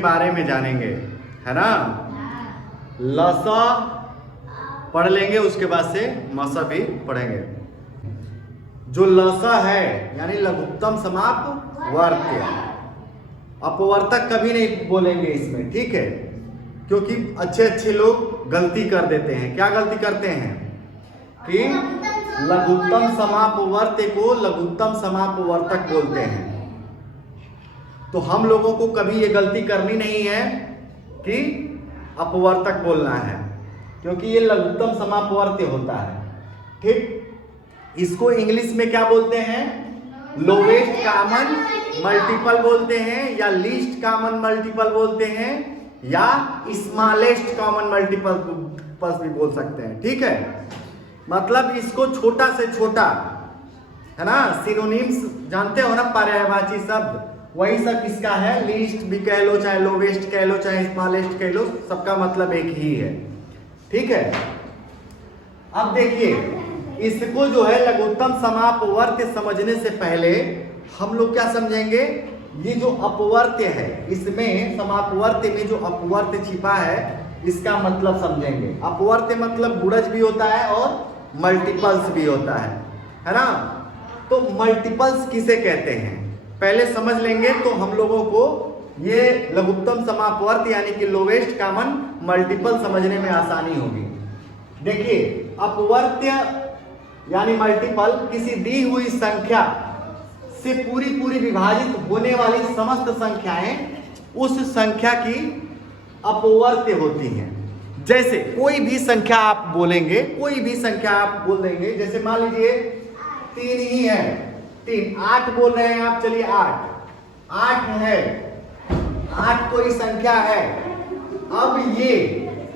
बारे में जानेंगे, है ना। लसा पढ़ लेंगे, उसके बाद से मसा भी पढ़ेंगे। जो लसा है यानी लघुत्तम समाप्त वर्त्य, अपवर्तक कभी नहीं बोलेंगे इसमें, ठीक है। क्योंकि अच्छे अच्छे लोग गलती कर देते हैं। क्या गलती करते हैं कि लघुत्तम समापवर्त्य को लघुत्तम समापवर्तक बोलते हैं। तो हम लोगों को कभी ये गलती करनी नहीं है कि अपवर्तक बोलना है, क्योंकि ये लघुत्तम समापवर्त्य होता है, ठीक। इसको इंग्लिश में क्या बोलते हैं? लोवेस्ट कॉमन मल्टीपल बोलते हैं, या लीस्ट कॉमन मल्टीपल बोलते हैं, या स्मॉलेस्ट कॉमन मल्टीपल भी बोल सकते हैं, ठीक है। मतलब इसको छोटा से छोटा, है ना। सिनोनिम्स जानते हो ना, पर्यायवाची शब्द, वही सब इसका है। लीस्ट भी कह लो, चाहे लोवेस्ट कह लो, चाहे स्मॉलेस्ट कह लो, सबका मतलब एक ही है, ठीक है। अब देखिए, इसको जो है लघुत्तम समापवर्त्य समझने से पहले हम लोग क्या समझेंगे? ये जो अपवर्त्य है, इसमें समापवर्त्य में जो अपवर्त्य छिपा है, इसका मतलब समझेंगे। अपवर्त्य मतलब गुणज भी होता है और मल्टीपल्स भी होता है ना। तो मल्टीपल्स किसे कहते हैं पहले समझ लेंगे, तो हम लोगों को ये लघुत्तम समापवर्त्य यानी कि लोवेस्ट कॉमन मल्टीपल समझने में आसानी होगी। देखिए, अपवर्त्य यानी मल्टीपल किसी दी हुई संख्या से पूरी विभाजित होने वाली समस्त संख्याएं उस संख्या की अपवर्त्य होती हैं। जैसे कोई भी संख्या आप बोलेंगे, कोई भी संख्या आप बोल देंगे, जैसे मान लीजिए 3 ही है, 3, 8 बोल रहे हैं आप, चलिए 8 है, 8 कोई संख्या है। अब ये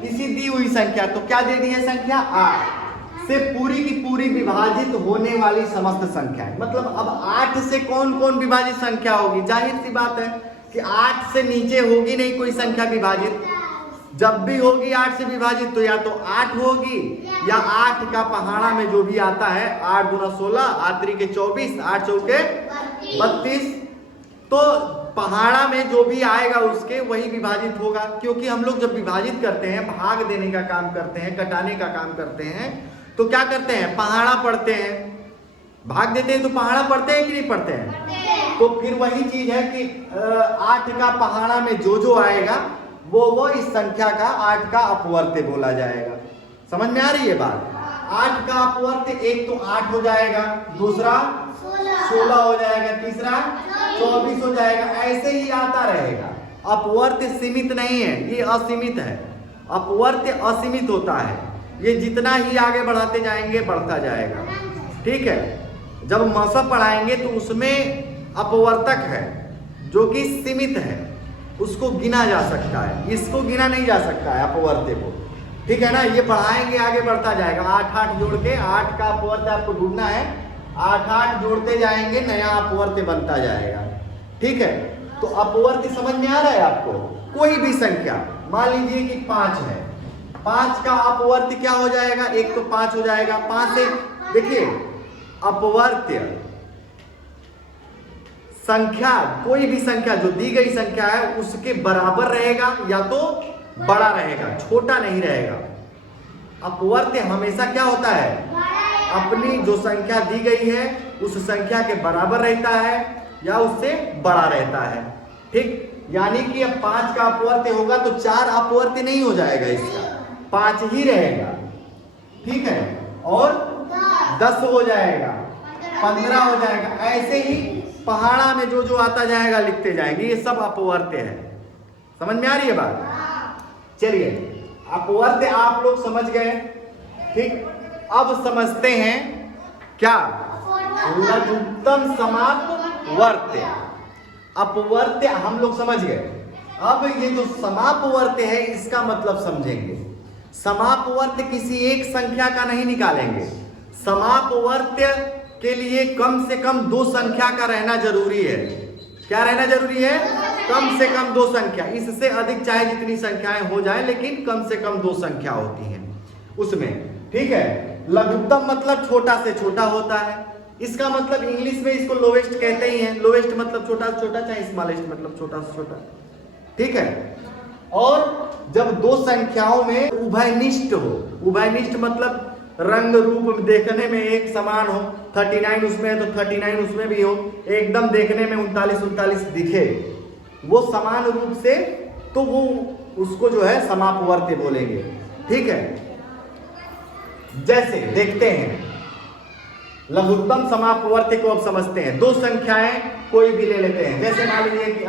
किसी दी हुई संख्या, तो क्या दे दी है संख्या? 8 से पूरी की पूरी विभाजित होने वाली समस्त संख्या है। मतलब अब 8 से कौन कौन विभाजित संख्या होगी? जाहिर सी बात है कि 8 से नीचे होगी नहीं कोई संख्या विभाजित। जब भी होगी 8 से विभाजित तो या तो 8 होगी, या 8 का पहाड़ा में जो भी आता है, 8 दूना 16, 8 त्रिके 24, 8 चौके 32, तो पहाड़ा में जो भी आएगा उसके वही विभाजित होगा। क्योंकि हम लोग जब विभाजित करते हैं, भाग देने का काम करते हैं, कटाने का काम करते हैं, तो क्या करते हैं? पहाड़ा पढ़ते हैं। भाग देते हैं तो पहाड़ा पढ़ते हैं कि नहीं पढ़ते हैं? तो फिर वही चीज है कि 8 का पहाड़ा में जो आएगा वो इस संख्या का 8 का अपवर्त्य बोला जाएगा। समझ में आ रही है बात? 8 का अपवर्त्य एक तो 8 हो जाएगा, दूसरा 16 हो जाएगा, तीसरा 24 हो जाएगा, ऐसे ही आता रहेगा। अपवर्त्य सीमित नहीं है, ये असीमित है। अपवर्त्य असीमित होता है, ये जितना ही आगे बढ़ाते जाएंगे बढ़ता जाएगा, ठीक है। जब मसा पढ़ाएंगे तो उसमें अपवर्तक है जो कि सीमित है, उसको गिना जा सकता है, इसको गिना नहीं जा सकता है अपवर्त्य को, ठीक है ना। ये पढ़ाएंगे आगे बढ़ता जाएगा। 8 जोड़ के 8 का अपवर्त्य आपको ढूंढना है, 8 जोड़ते जाएंगे, नया अपवर्त्य बनता जाएगा, ठीक है। तो अपवर्त्य समझ में आ रहा है आपको? कोई भी संख्या, मान लीजिए कि 5 है, 5 का अपवर्त्य क्या हो जाएगा? एक तो 5 हो जाएगा। 5 से देखिए, अपवर्त्य संख्या, कोई भी संख्या जो दी गई संख्या है उसके बराबर रहेगा या तो बड़ा रहेगा, छोटा नहीं रहेगा। अपवर्त्य हमेशा क्या होता है? अपनी जो संख्या दी गई है उस संख्या के बराबर रहता है या उससे बड़ा रहता है, ठीक। यानी कि अब 5 का अपवर्त्य होगा तो 4 अपवर्त्य नहीं हो जाएगा, इसका 5 ही रहेगा, ठीक है। और 10 हो जाएगा, 15 हो जाएगा, ऐसे ही पहाड़ा में जो आता जाएगा लिखते जाएंगे। ये सब अपवर्त्य है। समझ में आ रही है बात? चलिए, अपवर्त्य आप लोग समझ गए, ठीक। अब समझते हैं क्या? लघुत्तम समापवर्त्य। अपवर्त्य हम लोग समझ गए। अब ये जो समापवर्त्य है इसका मतलब समझेंगे। समापवर्त्य किसी एक संख्या का नहीं निकालेंगे। समापवर्त्य के लिए कम से कम 2 संख्या का रहना जरूरी है। क्या रहना जरूरी है? कम से कम 2 संख्या। इससे अधिक चाहे जितनी संख्याएं हो जाए, लेकिन कम से कम 2 संख्या होती हैं उसमें, ठीक है। लघुत्तम मतलब छोटा से छोटा होता है। इसका मतलब इंग्लिश में इसको लोवेस्ट कहते ही हैं। लोवेस्ट मतलब छोटा से छोटा, चाहे स्मॉलेस्ट मतलब छोटा से छोटा, ठीक है। और जब दो संख्याओं में उभयनिष्ठ हो, उभयनिष्ठ मतलब रंग रूप देखने में एक समान हो, 39 उसमें है तो 39 उसमें भी हो, एकदम देखने में 39 दिखे वो समान रूप से, तो वो उसको जो है समापवर्त्य बोलेंगे। ठीक है। जैसे देखते हैं लघुत्तम समापवर्त्य को अब समझते हैं। दो संख्याएं कोई भी ले लेते हैं, जैसे मान लीजिए कि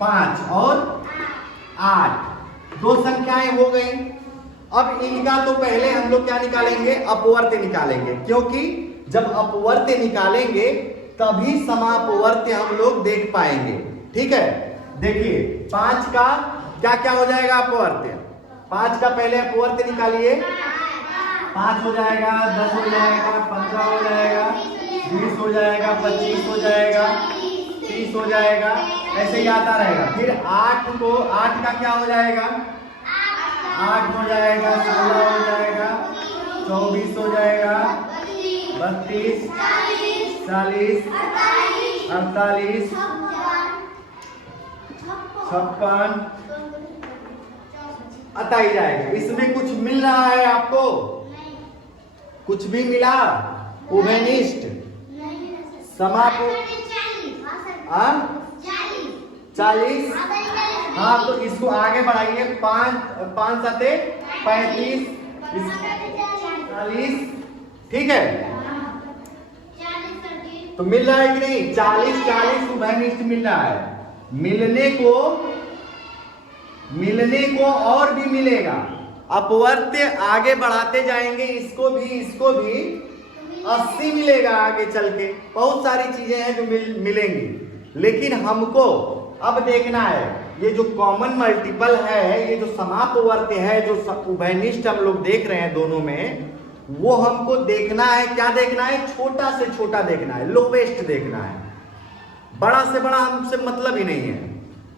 5 और 8 दो संख्याएं हो गई। अब इनका तो पहले हम लोग क्या निकालेंगे, अपवर्त्य निकालेंगे, क्योंकि जब अपवर्त्य निकालेंगे तभी समापवर्त्य हम लोग देख पाएंगे। ठीक है। देखिए 5 का क्या क्या हो जाएगा अपवर्त्य, 5 का पहले अपवर्त्य निकालिए। 5 हो जाएगा, 10 हो जाएगा, 15 हो जाएगा, 20 हो जाएगा, 25 हो जाएगा, 30 हो जाएगा, ऐसे ही आता रहेगा। फिर 8 का क्या हो जाएगा, 8 हो जाएगा, 16 हो जाएगा, 24 हो जाएगा, 32, 40, 48, 56 आता ही जाएगा। इसमें कुछ मिल रहा है आपको, कुछ भी मिला, उभयनिष्ठ समाप 40। हाँ तो इसको आगे बढ़ाइए, 5 सते 35, 40। ठीक है। तो मिल रहा है कि नहीं, 40 उभयनिष्ठ मिल रहा है। मिलने को और भी मिलेगा, अपवर्त्य आगे बढ़ाते जाएंगे, इसको भी 80 मिलेगा आगे चल के। बहुत सारी चीजें हैं जो मिलेंगी, लेकिन हमको अब देखना है ये जो कॉमन मल्टीपल है, ये जो समापवर्त्य है, जो उभयनिष्ठ हम लोग देख रहे हैं दोनों में, वो हमको देखना है। क्या देखना है, छोटा से छोटा देखना है, लोवेस्ट देखना है। बड़ा से बड़ा हमसे मतलब ही नहीं है।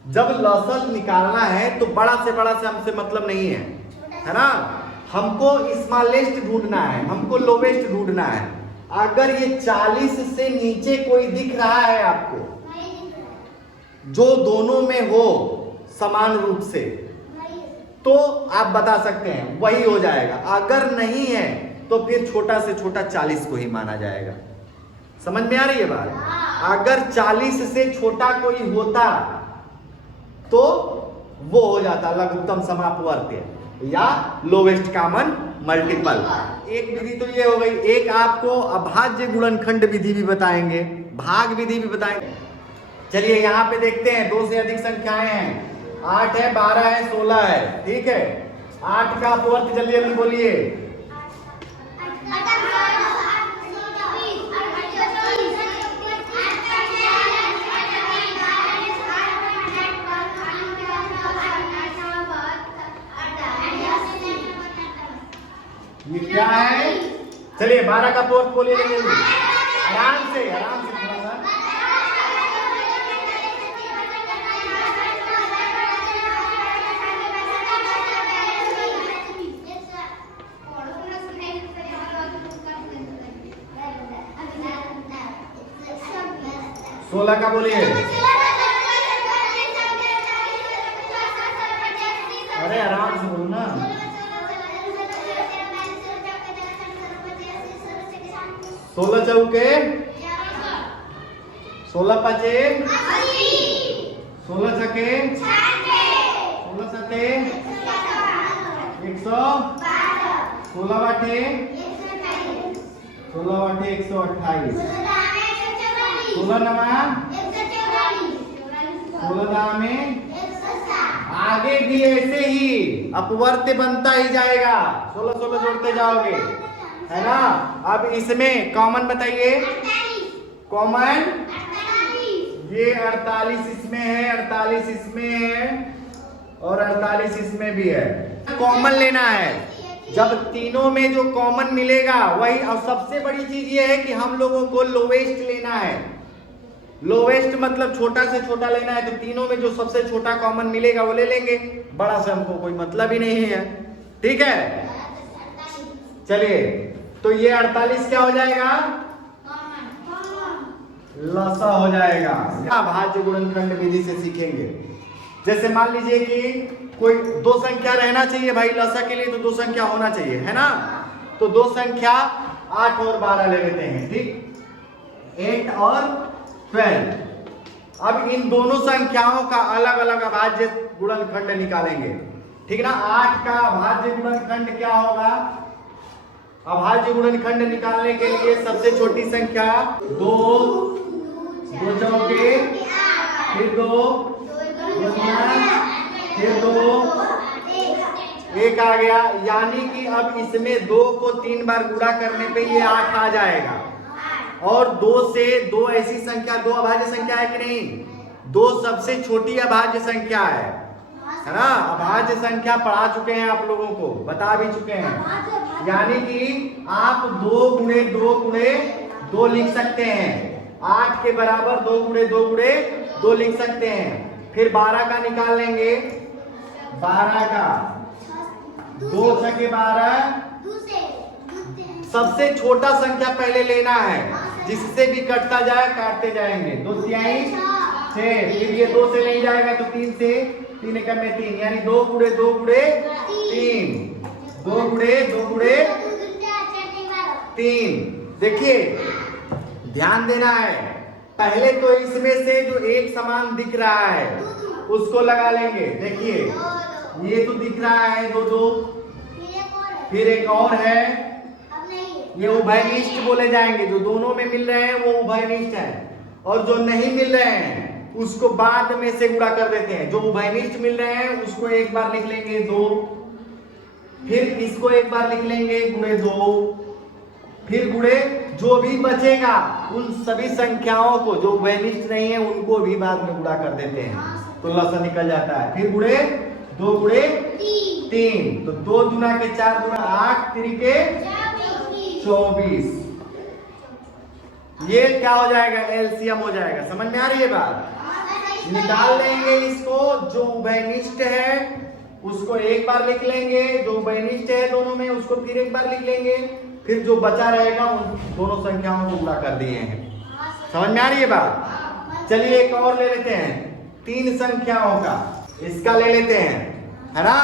जब लसल निकालना है तो बड़ा से बड़ा से हमसे मतलब नहीं है ना। हमको स्मॉलेस्ट ढूंढना है, हमको लोवेस्ट ढूंढना है। अगर ये 40 से नीचे कोई दिख रहा है आपको, जो दोनों में हो समान रूप से, तो आप बता सकते हैं वही हो जाएगा। अगर नहीं है तो फिर छोटा से छोटा 40 को ही माना जाएगा। समझ में आ रही है बात? अगर 40 से छोटा कोई होता तो वो हो जाता लघुत्तम समापवर्त्य या लोवेस्ट कॉमन मल्टीपल। एक विधि तो ये हो गई। एक आपको अभाज्य गुणनखंड विधि भी बताएंगे, भाग विधि भी बताएंगे। चलिए यहाँ पे देखते हैं, 2 से अधिक संख्याएं हैं, 8 है, 12 है, 16 है। ठीक है। 8 का अपवर्त्य जल्दी जल्दी बोलिए। ये क्या है? चलिए 12 का अपवर्त्य बोलिए जल्दी, आराम से थोड़ा सा। सोलह का बोलिए। अरे आराम से बोलो ना। 16 चौके 16 पाँचे 16 छके 16 सते 100, 16 बाटे 128, 16 नमा 16 दामे। आगे भी ऐसे ही अपवर्त्य बनता ही जाएगा, 16 जोड़ते जाओगे, है ना। अब इसमें कॉमन बताइए, कॉमन ये 48 इसमें है, 48 इसमें है और 48 इसमें भी है। कॉमन लेना है। जब तीनों में जो कॉमन मिलेगा वही। और सबसे बड़ी चीज ये है कि हम लोगों को लोवेस्ट लेना है। लोवेस्ट मतलब छोटा से छोटा लेना है, तो तीनों में जो सबसे छोटा कॉमन मिलेगा वो ले लेंगे, बड़ा से हमको कोई मतलब ही नहीं है। ठीक है। चलिए तो ये 48 क्या हो जाएगा, लसा हो जाएगा। भाज्य गुणनखंड विधि से सीखेंगे। जैसे मान लीजिए कि कोई दो संख्या रहना चाहिए भाई लसा के लिए, तो दो संख्या होना चाहिए, है ना। तो दो संख्या 8 और 12 ले लेते हैं, ठीक, 8 और 12। अब इन दोनों संख्याओं का अलग अलग अभाज्य गुणनखंड निकालेंगे, ठीक ना। 8 का अभाज्य गुणनखंड क्या होगा? अभाज्य गुणनखंड निकालने के लिए सबसे छोटी संख्या 2, 2 चौके, फिर 2, 2 गुना, फिर 2, 1 आ गया। यानी कि अब इसमें 2 को 3 बार गुणा करने पे ये 8 आ जाएगा। और 2 से 2 ऐसी संख्या, 2 अभाज्य संख्या है कि नहीं? 2 सबसे छोटी अभाज्य संख्या है ना। अभाज्य संख्या पढ़ा चुके हैं आप लोगों को, बता भी चुके हैं। यानी कि आप 2 गुणे 2 गुणे 2 लिख सकते हैं। 8 के बराबर 2 गुणे 2 गुणे 2 लिख सकते हैं। फिर 12 का निकाल लेंगे, 12 का 2 छके 12। सबसे छोटा संख्या पहले लेना है, जिससे भी कटता जाए काटते जाएंगे। 2 तिहाई 6, फिर ये 2 से नहीं जाएगा तो 3 से, 3 एकम में 3, यानी 2 गुणे 2 गुणे 3, 2 गुणे 2 गुणे 3। देखिए ध्यान देना है, पहले तो इसमें से जो एक समान दिख रहा है उसको लगा लेंगे। देखिए ये तो दिख रहा है 2 2, फिर एक और है, ये उभयनिष्ठ बोले जाएंगे। जो दोनों में मिल रहे हैं वो उभयनिष्ठ है, और जो नहीं मिल रहे हैं उसको बाद में से गुणा कर देते हैं। जो उभयनिष्ठ मिल रहे हैं उसको एक बार लिख लेंगे 2, फिर इसको एक बार लिख लेंगे गुणे 2, फिर गुणे जो भी बचेगा उन सभी संख्याओं को जो उभयनिष्ठ नहीं है उनको भी बाद में गुणा कर देते हैं, तो लसा निकल जाता है। फिर गुणे 2 गुणे 3, तो 2 दूना के 4 दूना 8, 3 के 24। ये क्या हो जाएगा? एलसीएम हो जाएगा। समझ में आ रही है बात? निकाल लेंगे इसको, जो उभयनिष्ठ है उसको एक बार लिख लेंगे, जो उभयनिष्ठ है दोनों में उसको फिर एक बार लिख लेंगे, फिर जो बचा रहेगा उन दोनों संख्याओं को गुणा कर दिए हैं। समझ में आ रही है बात? चलिए एक और ले लेते हैं, 3 संख्याओं का, इसका ले लेते हैं, है ना।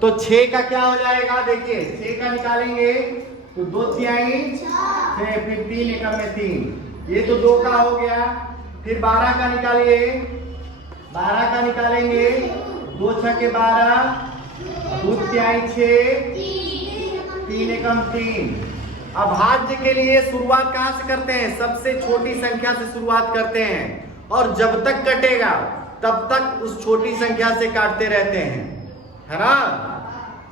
तो 6 का क्या हो जाएगा? देखिए 6 का निकालेंगे तो 2 तिहाई 6, फिर 3 एकम में 3, ये तो 2 का हो गया। फिर 12 का निकालिए, 12 का निकालेंगे, 2 छके 12, 2 तिहाई 6, 3 एकम 3। अभाज्य के लिए शुरुआत कहां से करते हैं? सबसे छोटी संख्या से शुरुआत करते हैं, और जब तक कटेगा तब तक उस छोटी संख्या से काटते रहते हैं, है ना।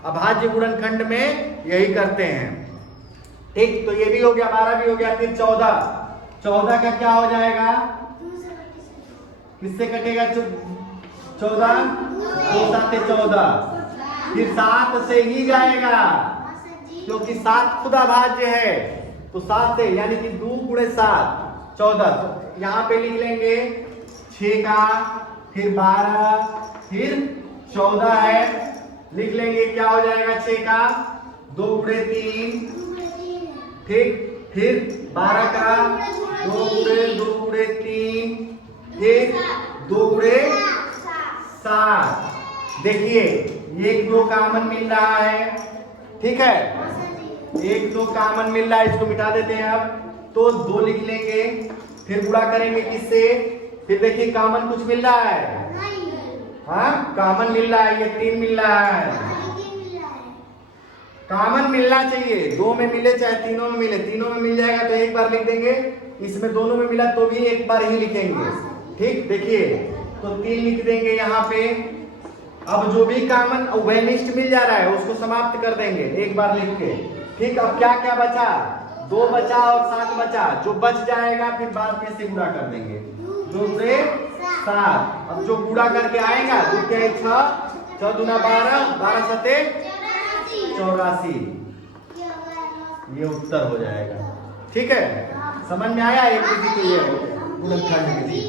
अभाज्य गुणनखंड में यही करते हैं, ठीक। तो ये भी हो गया, 12 भी हो गया। फिर 14, 14 का क्या हो जाएगा? किससे कटेगा? 14, 2 7 14, फिर 7 से ही जाएगा, क्योंकि 7 खुद अभाज्य है, तो 7 से, यानी कि 2 गुणे 7 14। तो यहाँ पे लिख लेंगे 6 का, फिर 12, फिर 14 है, लिख लेंगे क्या हो जाएगा? 6 का 2 गुणे 3, ठीक, फिर 12 का 2 गुणे 3, फिर 2 गुणे 7। देखिए 1 2 कॉमन मिल रहा है, ठीक है, 1 2 कॉमन मिल रहा है, इसको मिटा देते हैं अब। तो 2 लिख लेंगे, फिर गुणा करेंगे किससे? फिर देखिए कॉमन कुछ मिल रहा है, हाँ कॉमन मिल रहा है, ये 3 मिल रहा है। कॉमन मिलना चाहिए, 2 में मिले चाहे तीनों में मिले, तीनों में मिल जाएगा तो एक बार लिख देंगे, इसमें दोनों में मिला तो भी एक बार ही लिखेंगे, ठीक। देखिए तो 3 लिख देंगे यहाँ पे। अब जो भी कॉमन उभयनिष्ठ मिल जा रहा है उसको समाप्त कर देंगे एक बार लिख के, ठीक। अब क्या क्या बचा? 2 बचा और 7 बचा, जो बच जाएगा फिर बाद में से गुणा कर देंगे, 2 से 7। अब जो गुणा करके आएगा 2 के 6, 6 दूना 12, 12 सते 84, ये उत्तर हो जाएगा, ठीक है। समझ में आया? एक गुणनखंड विधि।